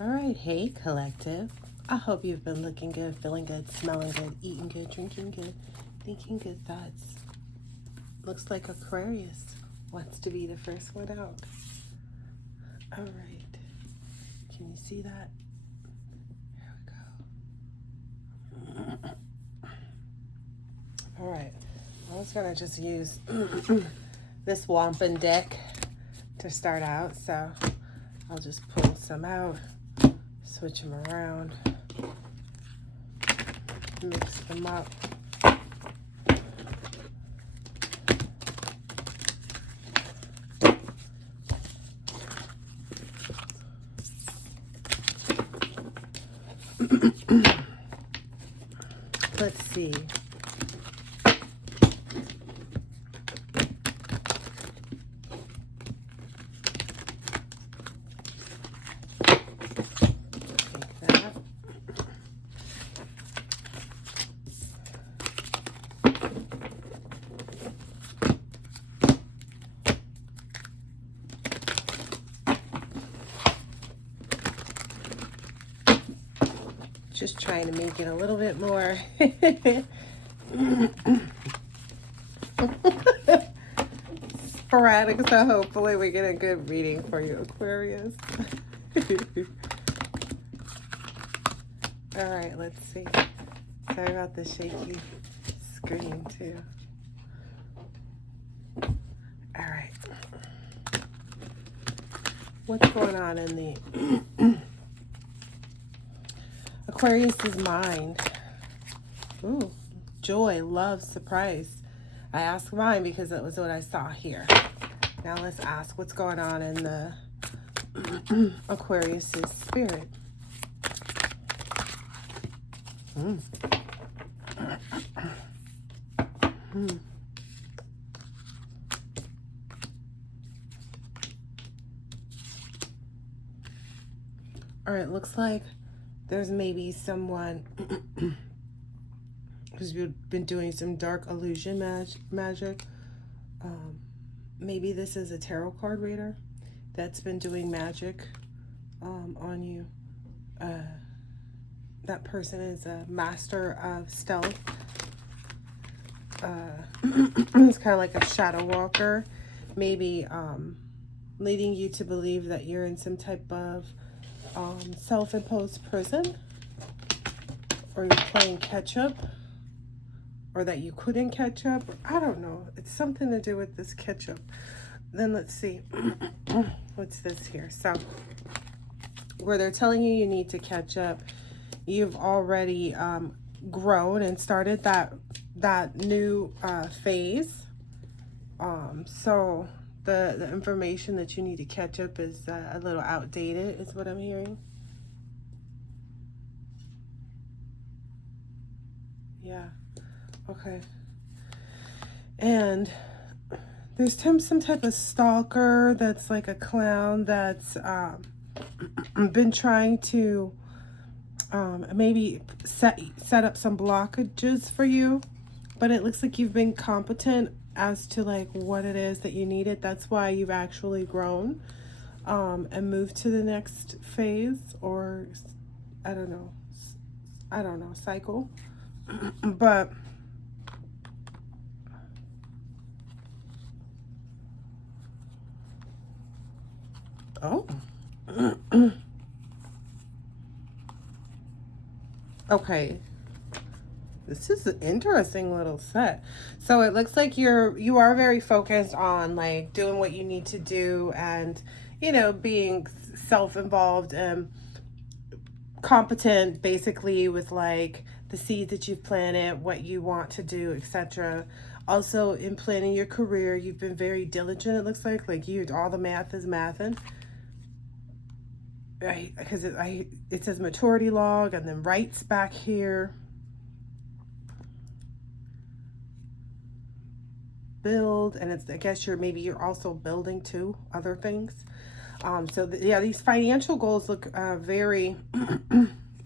All right, hey collective. I hope you've been looking good, feeling good, smelling good, eating good, drinking good, thinking good thoughts. Looks like Aquarius wants to be the first one out. All right, can you see that? There we go. All right, I was gonna just use this wampum deck to start out, so I'll just pull some out, switch them around, mix them up. Let's see. Just trying to make it a little bit more sporadic, so hopefully we get a good reading for you, Aquarius. All right, let's see. Sorry about the shaky screen too. All right. What's going on in the Aquarius's mind? Ooh, joy, love, surprise. I asked mine because it was what I saw here. Now let's ask what's going on in the Aquarius's spirit. All right, looks like there's maybe someone who's been doing some dark illusion magic. Maybe this is a tarot card reader that's been doing magic on you. That person is a master of stealth. It's kind of like a shadow walker, maybe leading you to believe that you're in some type of self-imposed prison, or you're playing catch-up, or that you couldn't catch up. I don't know. It's something to do with this catch-up. Then let's see. What's this here? So where they're telling you need to catch up, you've already grown and started that new phase. So the information that you need to catch up is a little outdated, is what I'm hearing. Yeah. Okay. And there's some type of stalker that's like a clown that's been trying to maybe set up some blockages for you, but it looks like you've been competent as to like what it is that you needed. That's why you've actually grown and moved to the next phase, or I don't know, cycle. But oh. Okay, this is an interesting little set. So it looks like you are very focused on like doing what you need to do, and being self-involved and competent basically with like the seeds that you've planted, what you want to do, etc. Also in planning your career, you've been very diligent. It looks like all the math is mathing. Right, because it says maturity log and then rights back here. Build, and I guess you're also building too other things. Yeah, these financial goals look very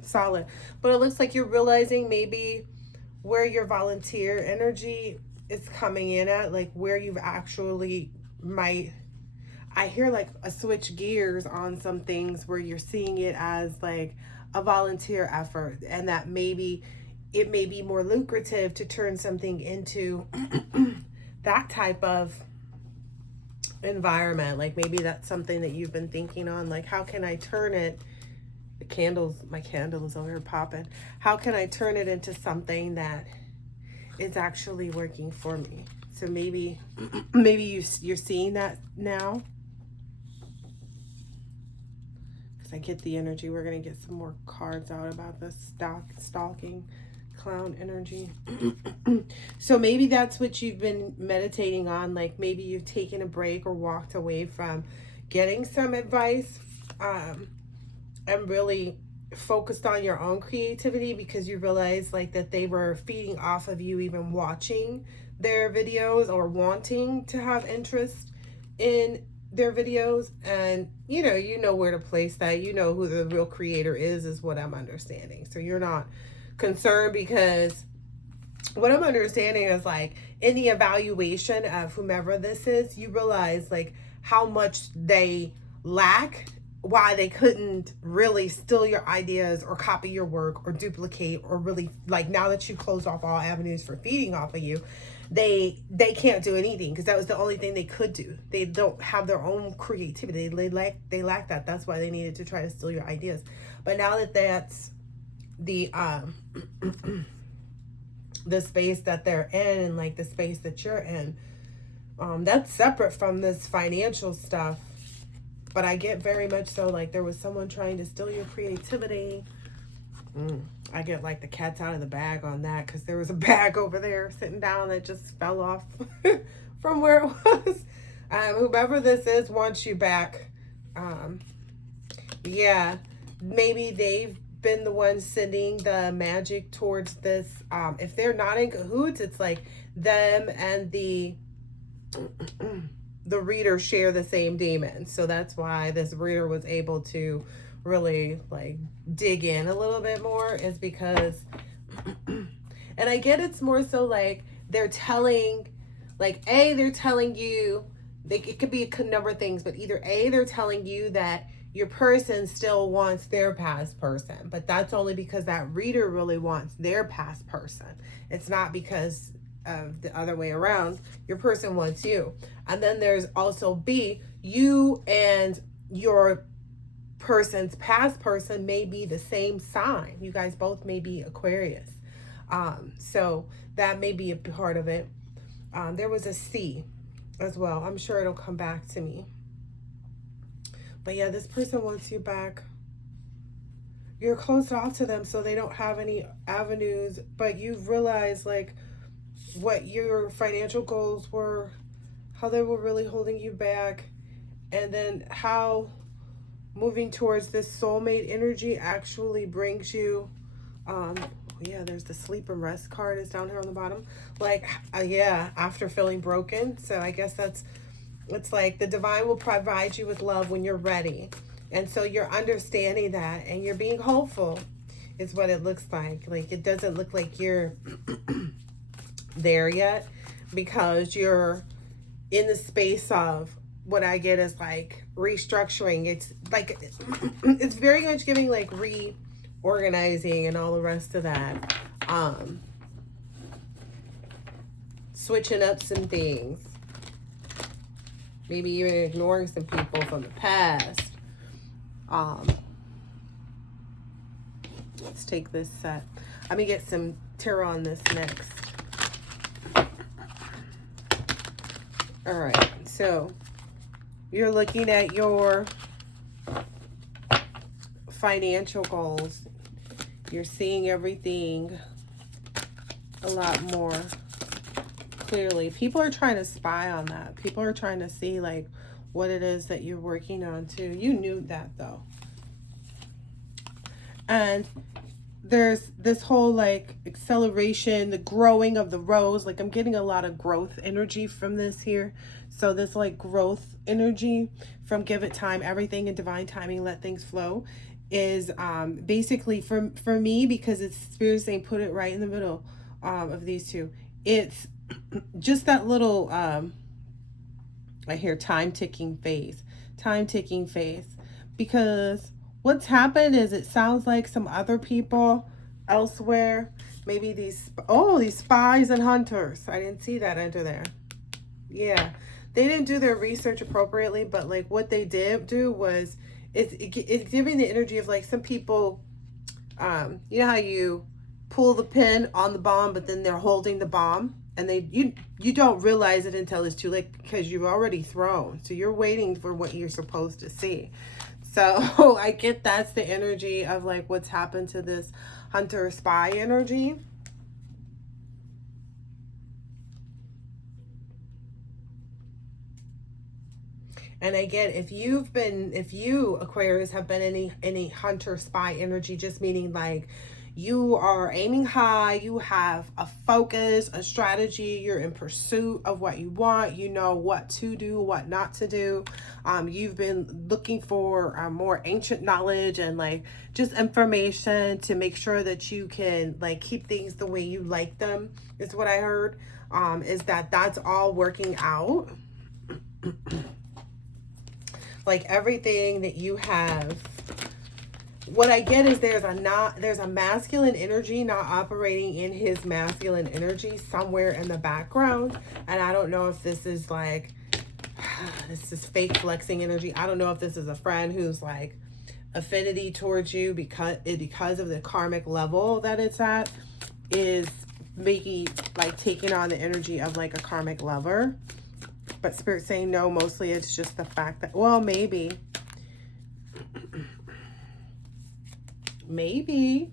solid, but it looks like you're realizing maybe where your volunteer energy is coming in at, like where you've actually might I hear like a switch gears on some things where you're seeing it as like a volunteer effort, and that maybe it may be more lucrative to turn something into that type of environment. Like maybe that's something that you've been thinking on, like how can I turn it, the candles, my candle is over here popping, how can I turn it into something that is actually working for me? So maybe you're seeing that now, because I get the energy. We're gonna get some more cards out about this stalking clown energy. So maybe that's what you've been meditating on. Like maybe you've taken a break or walked away from getting some advice, and really focused on your own creativity, because you realized like that they were feeding off of you even watching their videos or wanting to have interest in their videos. And you know where to place that. You know who the real creator is what I'm understanding. So you're not concerned, because what I'm understanding is like in the evaluation of whomever this is, you realize like how much they lack, why they couldn't really steal your ideas or copy your work or duplicate, or really, like, now that you closed off all avenues for feeding off of you, they can't do anything, because that was the only thing they could do. They don't have their own creativity. They lack that. That's why they needed to try to steal your ideas. But now that that's the the space that they're in, and like the space that you're in, that's separate from this financial stuff. But I get very much so like there was someone trying to steal your creativity. I get like the cat's out of the bag on that, because there was a bag over there sitting down that just fell off from where it was. Whoever this is wants you back. Yeah, maybe they've been the ones sending the magic towards this. If they're not in cahoots, it's like them and the reader share the same demon. So that's why this reader was able to really like dig in a little bit more, is because and I get it's more so like they're telling, like, they're telling you, it could be a number of things, but either they're telling you that your person still wants their past person, but that's only because that reader really wants their past person. It's not because of the other way around. Your person wants you. And then there's also B, you and your person's past person may be the same sign. You guys both may be Aquarius. So that may be a part of it. There was a C as well. I'm sure it'll come back to me. But yeah, this person wants you back. You're closed off to them, so they don't have any avenues, but you've realized like what your financial goals were, how they were really holding you back, and then how moving towards this soulmate energy actually brings you, yeah, there's the sleep and rest card is down here on the bottom. Like, yeah, after feeling broken. So I guess it's like the divine will provide you with love when you're ready. And so you're understanding that, and you're being hopeful is what it looks like. Like, it doesn't look like you're there yet, because you're in the space of what I get is like restructuring. It's like, it's very much giving like reorganizing and all the rest of that. Switching up some things. Maybe even ignoring some people from the past. Let's take this set. Let me get some tarot on this next. All right, so you're looking at your financial goals. You're seeing everything a lot more clearly. People are trying to spy on that. People are trying to see like what it is that you're working on too. You knew that though. And there's this whole like acceleration, the growing of the rose. Like I'm getting a lot of growth energy from this here. So this like growth energy from give it time, everything in divine timing, let things flow, is basically for me, because it's Spirit saying put it right in the middle of these two. It's just that little I hear time ticking phase. Time ticking phase. Because what's happened is it sounds like some other people elsewhere, maybe these spies and hunters. I didn't see that under there. Yeah. They didn't do their research appropriately, but like what they did do was it's giving the energy of like some people, you know how you pull the pin on the bomb, but then they're holding the bomb, and you don't realize it until it's too late because you've already thrown. So you're waiting for what you're supposed to see. So I get that's the energy of like what's happened to this hunter spy energy. And I get if you Aquarius have been any hunter spy energy, just meaning like you are aiming high, you have a focus, a strategy, you're in pursuit of what you want, you know what to do, what not to do. You've been looking for more ancient knowledge and like just information to make sure that you can like keep things the way you like them, is what I heard. Is that's all working out. Like everything that you have, what I get is there's a masculine energy not operating in his masculine energy somewhere in the background. And I don't know if this is like, this is fake flexing energy. I don't know if this is a friend who's like affinity towards you because of the karmic level that it's at, is making like taking on the energy of like a karmic lover. But Spirit saying no, mostly it's just the fact that, well, maybe. Maybe.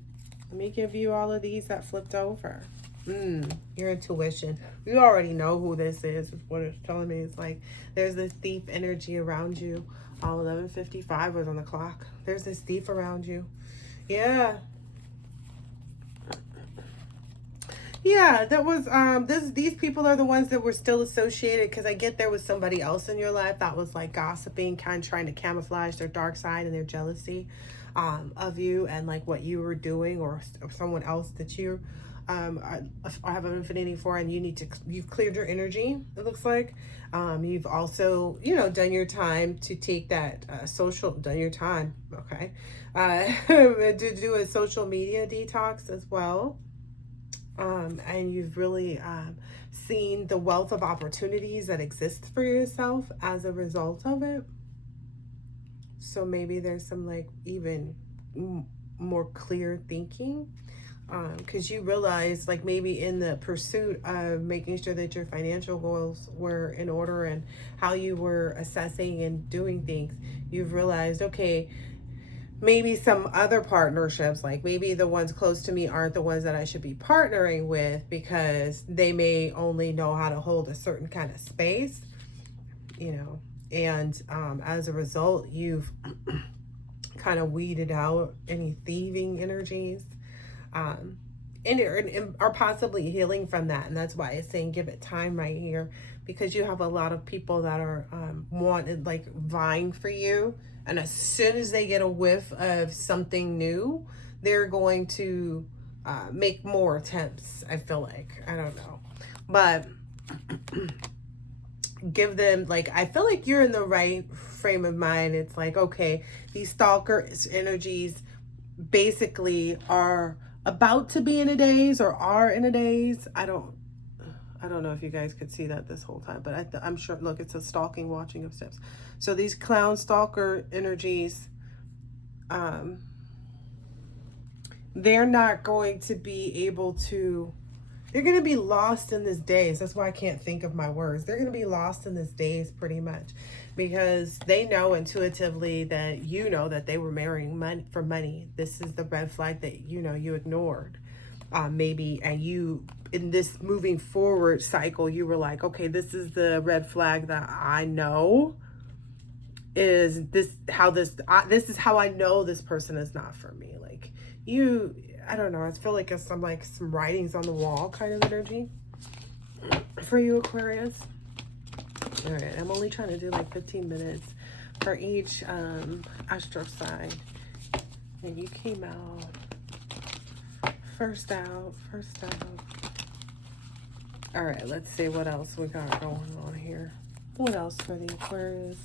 Let me give you all of these that flipped over. Your intuition. You already know who this is what it's telling me. It's like there's this thief energy around you. 11:55 was on the clock. There's this thief around you. Yeah. Yeah, that was these people are the ones that were still associated, because I get there was somebody else in your life that was like gossiping, kind of trying to camouflage their dark side and their jealousy of you and like what you were doing, or someone else that you I have an affinity for, and you've cleared your energy, it looks like. You've also, done your time to take that done your time, okay, to do a social media detox as well. And you've really seen the wealth of opportunities that exist for yourself as a result of it. So maybe there's some like even more clear thinking, because you realize like maybe in the pursuit of making sure that your financial goals were in order and how you were assessing and doing things, you've realized, okay, maybe some other partnerships, like maybe the ones close to me aren't the ones that I should be partnering with, because they may only know how to hold a certain kind of space, and as a result, you've kind of weeded out any thieving energies, and are possibly healing from that. And that's why it's saying give it time right here, because you have a lot of people that are vying for you. And as soon as they get a whiff of something new, they're going to make more attempts, I feel like. I don't know. But give them, like, I feel like you're in the right frame of mind. It's like, okay, these stalker energies basically are about to be in a daze, or are in a daze. I don't know if you guys could see that this whole time, but I'm sure, look, it's a stalking, watching of steps. So these clown stalker energies, they're not going to be able to, they're going to be lost in this daze. That's why I can't think of my words. They're going to be lost in this daze pretty much, because they know intuitively that that they were marrying money for money. This is the red flag that you ignored. Maybe, and you, in this moving forward cycle, you were like, okay, this is the red flag that I know is this, this is how I know this person is not for me. Like I don't know, I feel like it's some writings on the wall kind of energy for you, Aquarius. All right, I'm only trying to do like 15 minutes for each astro sign, and you came out first out. All right, let's see what else we got going on here. What else for the Aquarius?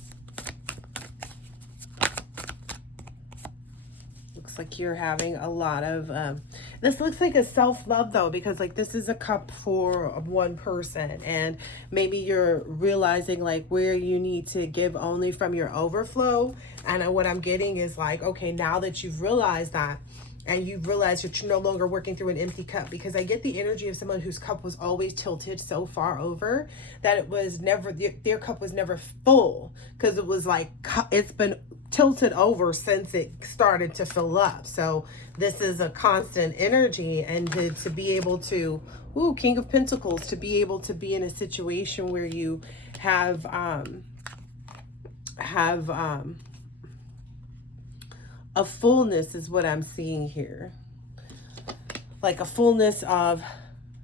Looks like you're having a lot of, this looks like a self-love though, because like this is a cup for one person, and maybe you're realizing like where you need to give only from your overflow. And what I'm getting is like, okay, now that you've realized that, and you've realized that you're no longer working through an empty cup, because I get the energy of someone whose cup was always tilted so far over that it was never, their cup was never full, because it was like, it's been tilted over since it started to fill up. So this is a constant energy, and to be able to, ooh, King of Pentacles, to be able to be in a situation where you have a fullness is what I'm seeing here. Like a fullness of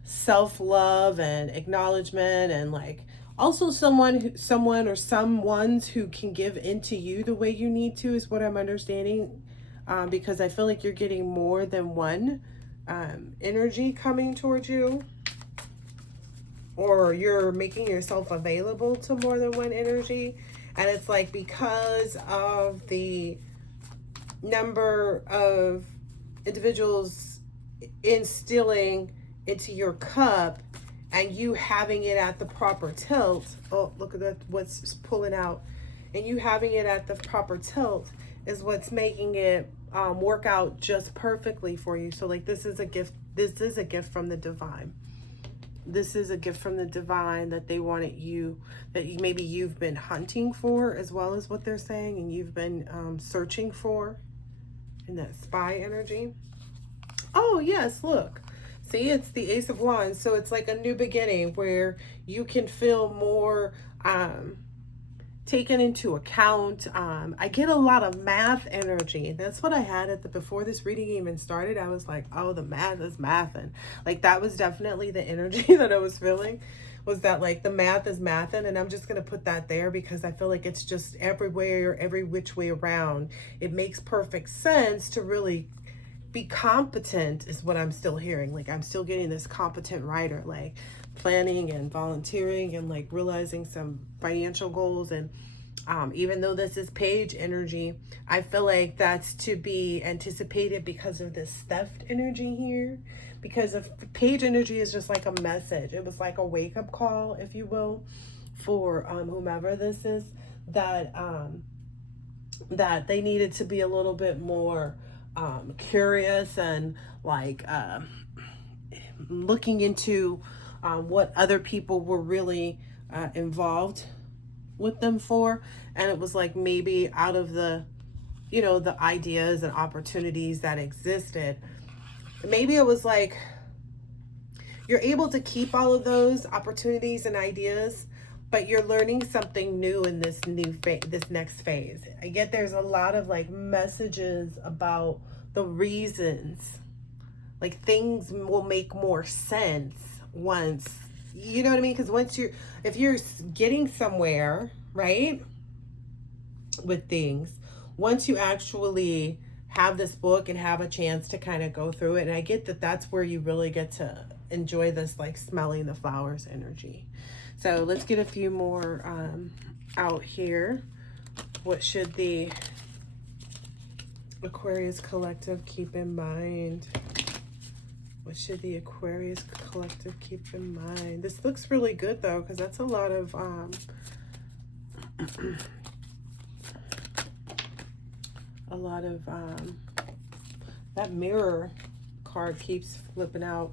self-love and acknowledgement, and like also someones who can give into you the way you need to, is what I'm understanding. Because I feel like you're getting more than one energy coming towards you, or you're making yourself available to more than one energy. And it's like, because of the number of individuals instilling into your cup and you having it at the proper tilt. Oh, look at that, what's pulling out. And you having it at the proper tilt is what's making it work out just perfectly for you. So like, this is a gift. This is a gift from the divine. This is a gift from the divine that they wanted you, that you, maybe you've been hunting for, as well as what they're saying, and you've been searching for in that spy energy. Oh yes, look. See, it's the Ace of Wands. So it's like a new beginning where you can feel more taken into account. I get a lot of math energy. That's what I had at the, before this reading even started. I was like, oh, the math is mathin'. Like that was definitely the energy that I was feeling, was that like the math is mathin'. And I'm just going to put that there because I feel like it's just everywhere, every which way around. It makes perfect sense to really be competent, is what I'm still hearing. Like I'm still getting this competent writer, like planning and volunteering and like realizing some financial goals. And even though this is page energy, I feel like that's to be anticipated because of this theft energy here. Because of page energy is just like a message. It was like a wake-up call, if you will, for whomever this is, that that they needed to be a little bit more curious and like looking into what other people were really involved with them for. And it was like, maybe out of the, you know, the ideas and opportunities that existed, maybe it was like you're able to keep all of those opportunities and ideas, but you're learning something new in this new phase, this next phase. I get there's a lot of like messages about the reasons, like things will make more sense once, you know what I mean? Because once you're, if you're getting somewhere, right, with things, once you actually have this book and have a chance to kind of go through it, and I get that that's where you really get to enjoy this like smelling the flowers energy. So let's get a few more out here. What should the Aquarius collective keep in mind? What should the Aquarius collective keep in mind? This looks really good though, because that's a lot of that mirror card keeps flipping out.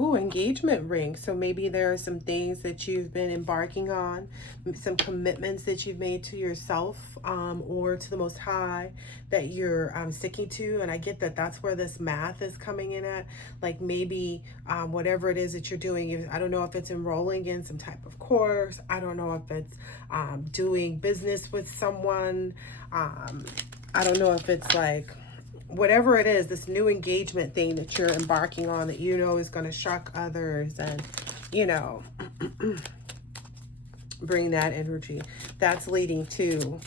Ooh, engagement ring. So maybe there are some things that you've been embarking on, some commitments that you've made to yourself or to the Most High that you're sticking to. And I get that that's where this math is coming in at. Like maybe whatever it is that you're doing, I don't know if it's enrolling in some type of course. I don't know if it's doing business with someone. I don't know if it's like, whatever it is, this new engagement thing that you're embarking on that you know is going to shock others and, you know, bring that energy. That's leading to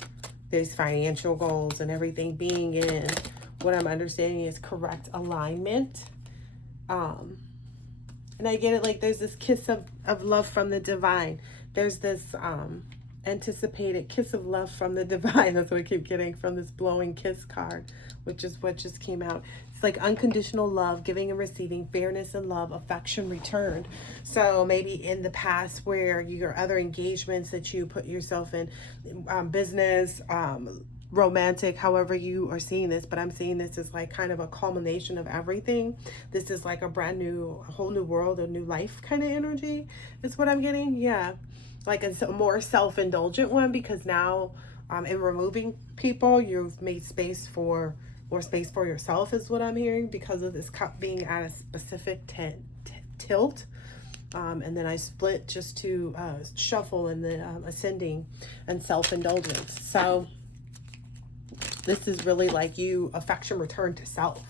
these financial goals and everything being in what I'm understanding is correct alignment. And I get it, like there's this kiss of love from the divine. There's this anticipated kiss of love from the divine. That's what I keep getting from this blowing kiss card, which is what just came out. It's like unconditional love, giving and receiving, fairness and love, affection returned. So maybe in the past where your other engagements that you put yourself in, business, romantic, however you are seeing this, but I'm seeing this as like kind of a culmination of everything. This is like a brand new, a whole new world, a new life kind of energy is what I'm getting. Yeah, like a more self-indulgent one, because now in removing people, you've made space for more space for yourself is what I'm hearing, because of this cup being at a specific tilt. And then I split just to shuffle in the ascending and self-indulgence. So this is really like you, affection return to self,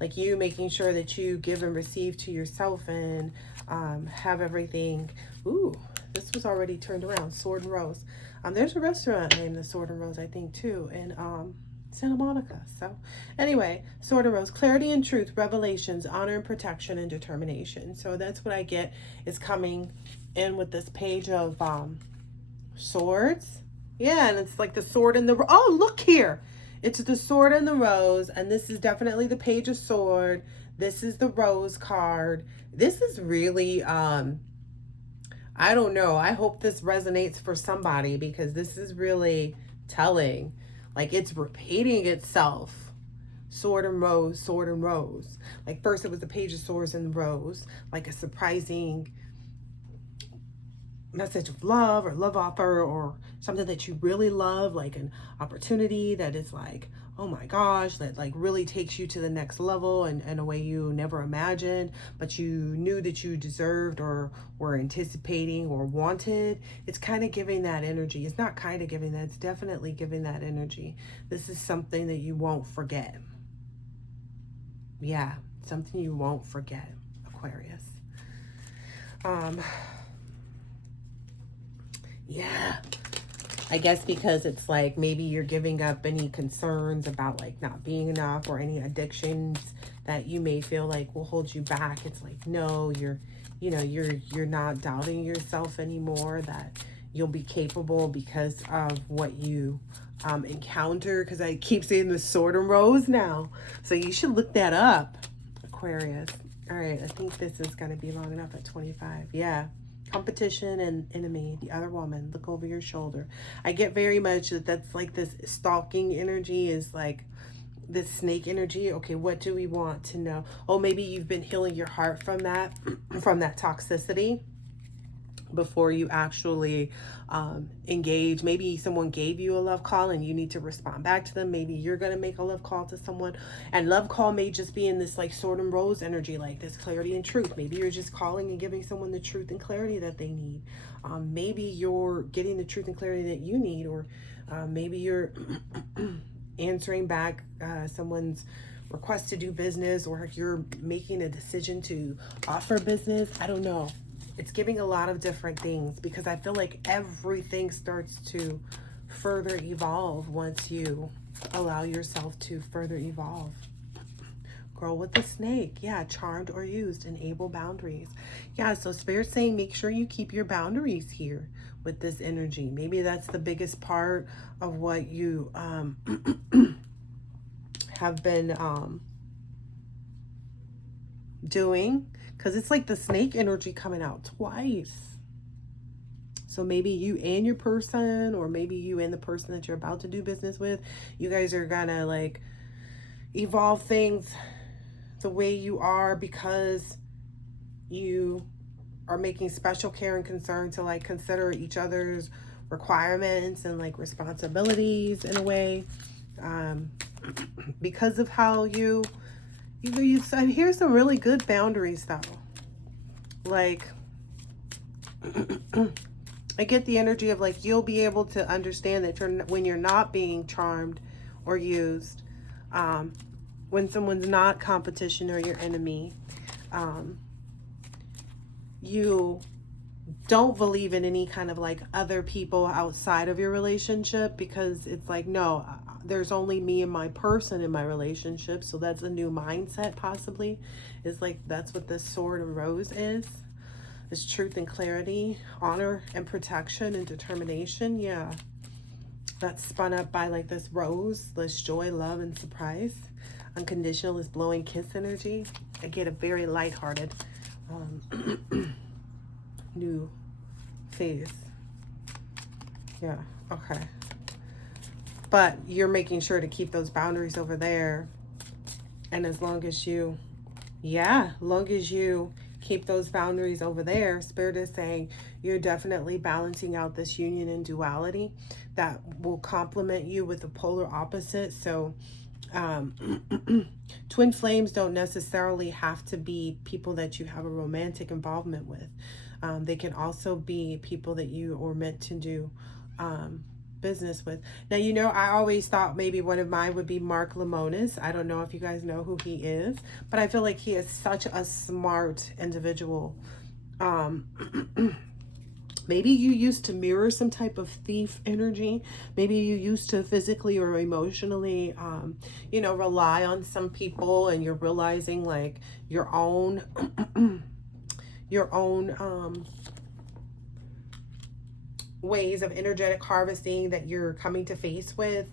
like you making sure that you give and receive to yourself and have everything. Ooh, this was already turned around. Sword and Rose. There's a restaurant named the Sword and Rose, I think, too, in Santa Monica. So anyway, Sword and Rose, clarity and truth, revelations, honor and protection, and determination. So that's what I get is coming in with this page of swords. Yeah, and it's like the sword and the, oh, look here. It's the sword and the rose, and this is definitely the page of sword. This is the rose card. This is really, I don't know. I hope this resonates for somebody, because this is really telling. Like it's repeating itself. Sword and rose, sword and rose. Like first it was the page of swords and rose, like a surprising message of love or love offer or something that you really love, like an opportunity that is like, oh my gosh, that like really takes you to the next level and in a way you never imagined, but you knew that you deserved or were anticipating or wanted. It's kind of giving that energy. It's not kind of giving that, it's definitely giving that energy. This is something that you won't forget. Yeah, something you won't forget, Aquarius. Yeah, I guess because it's like maybe you're giving up any concerns about like not being enough or any addictions that you may feel like will hold you back. It's like, no, you're not doubting yourself anymore, that you'll be capable because of what you encounter. Because I keep seeing the sword and rose now, so you should look that up, Aquarius. All right, I think this is going to be long enough at 25. Yeah. Competition and enemy, the other woman, look over your shoulder. I get very much that that's like this stalking energy, is like this snake energy. Okay, what do we want to know? Oh, maybe you've been healing your heart from that, from that toxicity before you actually engage. Maybe someone gave you a love call and you need to respond back to them. Maybe you're going to make a love call to someone, and love call may just be in this like sword and rose energy, like this clarity and truth. Maybe you're just calling and giving someone the truth and clarity that they need. Maybe you're getting the truth and clarity that you need, or maybe you're answering back someone's request to do business, or you're making a decision to offer business. I don't know. It's giving a lot of different things, because I feel like everything starts to further evolve once you allow yourself to further evolve. Grow with the snake. Yeah, charmed or used. Enable boundaries. Yeah, so Spirit's saying make sure you keep your boundaries here with this energy. Maybe that's the biggest part of what you have been doing. Because it's like the snake energy coming out twice. So maybe you and your person, or maybe you and the person that you're about to do business with, you guys are gonna like evolve things the way you are, because you are making special care and concern to like consider each other's requirements and like responsibilities in a way, because of how you said. Here's some really good boundaries though. Like I get the energy of like you'll be able to understand that when you're not being charmed or used, when someone's not competition or your enemy, you don't believe in any kind of like other people outside of your relationship, because it's like, no, there's only me and my person in my relationship. So that's a new mindset, possibly. It's like that's what this sword and rose is. This truth and clarity, honor and protection and determination. Yeah. That's spun up by like this rose, this joy, love, and surprise. Unconditional is blowing kiss energy. I get a very lighthearted new phase. Yeah, okay. But you're making sure to keep those boundaries over there. And as long as you, long as you keep those boundaries over there, Spirit is saying you're definitely balancing out this union and duality that will complement you with the polar opposite. So twin flames don't necessarily have to be people that you have a romantic involvement with. They can also be people that you are meant to do business with. Now, you know, I always thought maybe one of mine would be Mark Lemonis. I don't know if you guys know who he is, but I feel like he is such a smart individual. Maybe you used to mirror some type of thief energy. Maybe you used to physically or emotionally, you know, rely on some people, and you're realizing like your own, ways of energetic harvesting that you're coming to face with.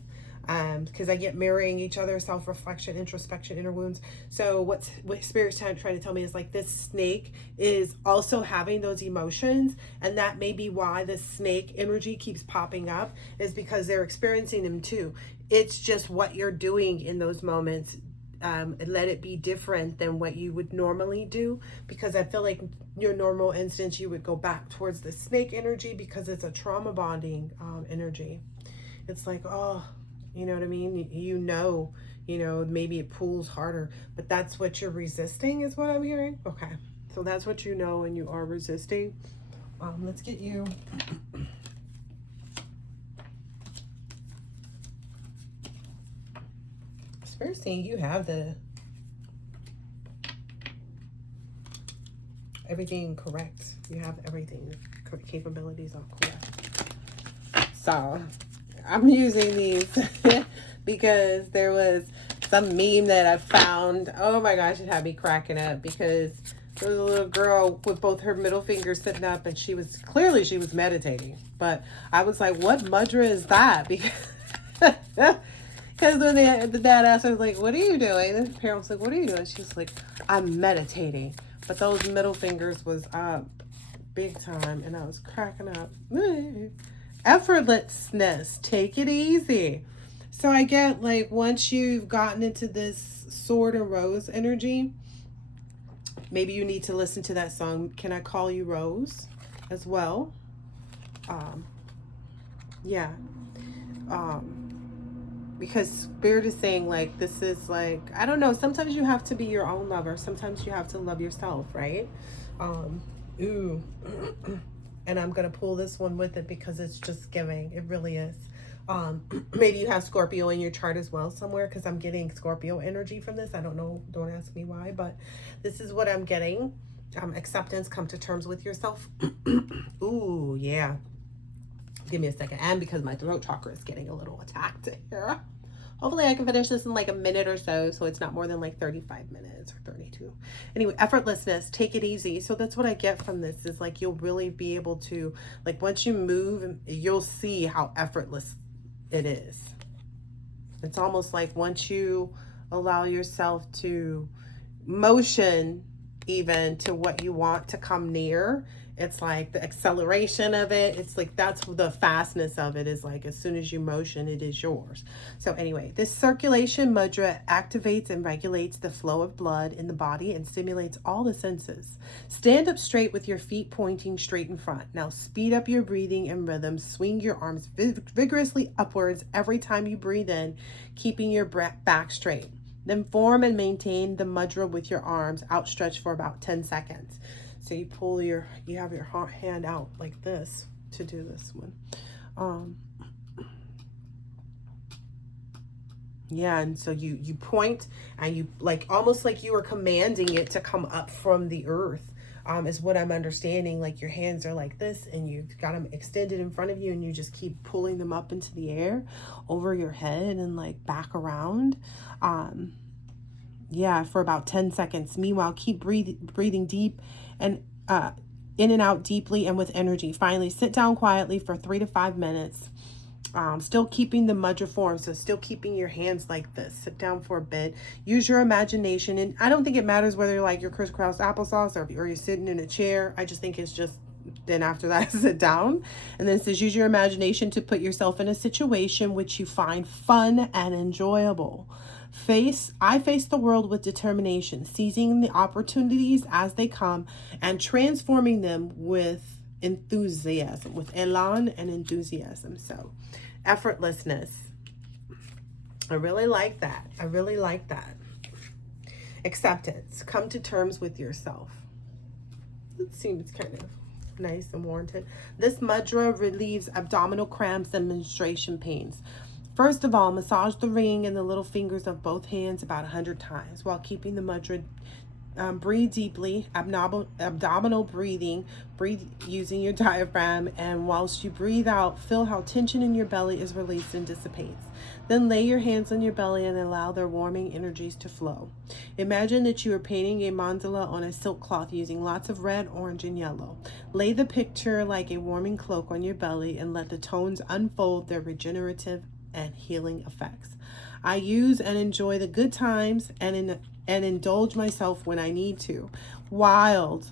Because I get mirroring each other, self-reflection, introspection, inner wounds. So what Spirit's trying to tell me is like this snake is also having those emotions, and that may be why the snake energy keeps popping up, is because they're experiencing them too. It's just what you're doing in those moments. Let it be different than what you would normally do, because I feel like your normal instance you would go back towards the snake energy because it's a trauma bonding energy. It's like, oh, you know what I mean? You know, maybe it pulls harder, but that's what you're resisting is what I'm hearing. Okay, so that's what you know and you are resisting. Let's get you. Spirit saying you have everything correct. You have everything. Capabilities are correct. So I'm using these because there was some meme that I found. Oh my gosh, it had me cracking up because there was a little girl with both her middle fingers sitting up, and she was meditating. But I was like, what mudra is that? Because when the dad asked her, like, what are you doing? And the parent was like, what are you doing? She's like, I'm meditating. But those middle fingers was up big time, and I was cracking up. Effortlessness, take it easy. So I get like once you've gotten into this sword and rose energy, maybe you need to listen to that song, Can I Call You Rose, as well. Because Spirit is saying like this is like, I don't know, sometimes you have to be your own lover, sometimes you have to love yourself, right? Ooh. And I'm going to pull this one with it because it's just giving. It really is. Maybe you have Scorpio in your chart as well somewhere, because I'm getting Scorpio energy from this. I don't know. Don't ask me why, but this is what I'm getting. Acceptance, come to terms with yourself. Ooh, yeah. Give me a second. And because my throat chakra is getting a little attacked here. Hopefully I can finish this in like a minute or so it's not more than like 35 minutes or 32. Anyway, effortlessness, take it easy. So that's what I get from this, is like you'll really be able to, like once you move, you'll see how effortless it is. It's almost like once you allow yourself to motion even to what you want to come near, it's like the acceleration of it. It's like that's the fastness of it, is like as soon as you motion, it is yours. So anyway, this circulation mudra activates and regulates the flow of blood in the body and stimulates all the senses. Stand up straight with your feet pointing straight in front. Now speed up your breathing and rhythm. Swing your arms vigorously upwards every time you breathe in, keeping your back straight. Then form and maintain the mudra with your arms outstretched for about 10 seconds. So you have your hand out like this to do this one. Yeah, and so you point and you like almost like you are commanding it to come up from the earth. Is what I'm understanding. Like your hands are like this and you've got them extended in front of you, and you just keep pulling them up into the air over your head and like back around. Yeah, for about 10 seconds. Meanwhile, keep breathing deep and in and out deeply and with energy. Finally, sit down quietly for 3 to 5 minutes. Still keeping the mudra form, so still keeping your hands like this. Sit down for a bit. Use your imagination, and I don't think it matters whether you're like your crisscross applesauce or you're sitting in a chair. I just think it's just, then after that, sit down. And then it says use your imagination to put yourself in a situation which you find fun and enjoyable. I face the world with determination, seizing the opportunities as they come and transforming them with enthusiasm, with elan and enthusiasm. So effortlessness. I really like that. I really like that. Acceptance. Come to terms with yourself. It seems kind of nice and warranted. This mudra relieves abdominal cramps and menstruation pains. First of all, massage the ring and the little fingers of both hands about 100 times while keeping the mudra. Breathe deeply, abdominal breathing. Breathe using your diaphragm, and whilst you breathe out, feel how tension in your belly is released and dissipates. Then lay your hands on your belly and allow their warming energies to flow. Imagine that you are painting a mandala on a silk cloth using lots of red, orange, and yellow. Lay the picture like a warming cloak on your belly and let the tones unfold their regenerative and healing effects. I use and enjoy the good times and indulge myself when I need to. Wild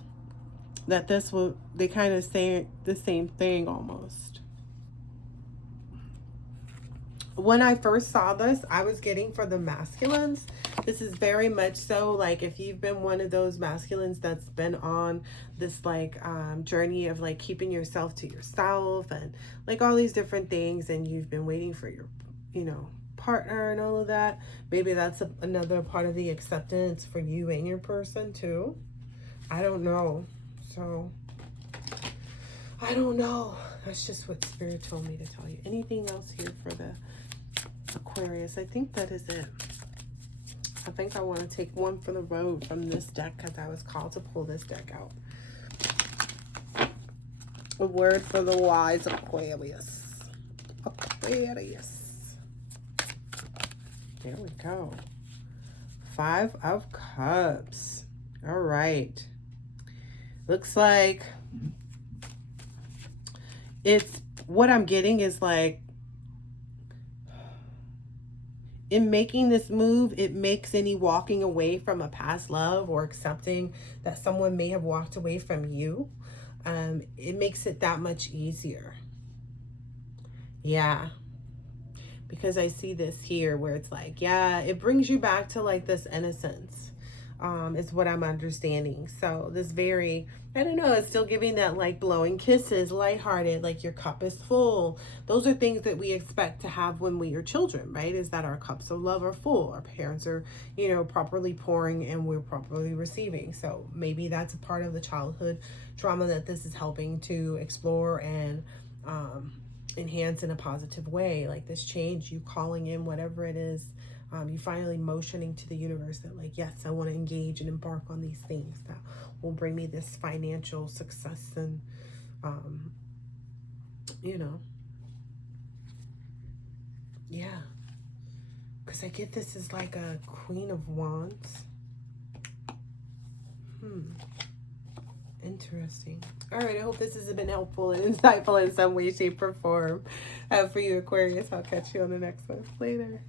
that they kind of say the same thing almost. When I first saw this, I was getting for the masculines. This is very much so like if you've been one of those masculines that's been on this like journey of like keeping yourself to yourself and like all these different things, and you've been waiting for your, partner and all of that. Maybe that's another part of the acceptance for you and your person too. I don't know. So I don't know. That's just what Spirit told me to tell you. Anything else here for the Aquarius? I think that is it. I think I want to take one for the road from this deck because I was called to pull this deck out. A word for the wise Aquarius. Aquarius. There we go. 5 of Cups. All right. Looks like it's, what I'm getting is like, in making this move, it makes any walking away from a past love or accepting that someone may have walked away from you. It makes it that much easier. Yeah. Because I see this here where it's like, yeah, it brings you back to like this innocence, is what I'm understanding. So this very, I don't know, it's still giving that like blowing kisses, lighthearted, like your cup is full. Those are things that we expect to have when we are children, right? Is that our cups of love are full. Our parents are, properly pouring and we're properly receiving. So maybe that's a part of the childhood trauma that this is helping to explore and, enhance in a positive way, like this change, you calling in whatever it is, you finally motioning to the universe that like, yes, I want to engage and embark on these things that will bring me this financial success and, yeah, because I get this is like a Queen of Wands. Interesting. All right, I hope this has been helpful and insightful in some way, shape, or form for you, Aquarius. I'll catch you on the next one. Later.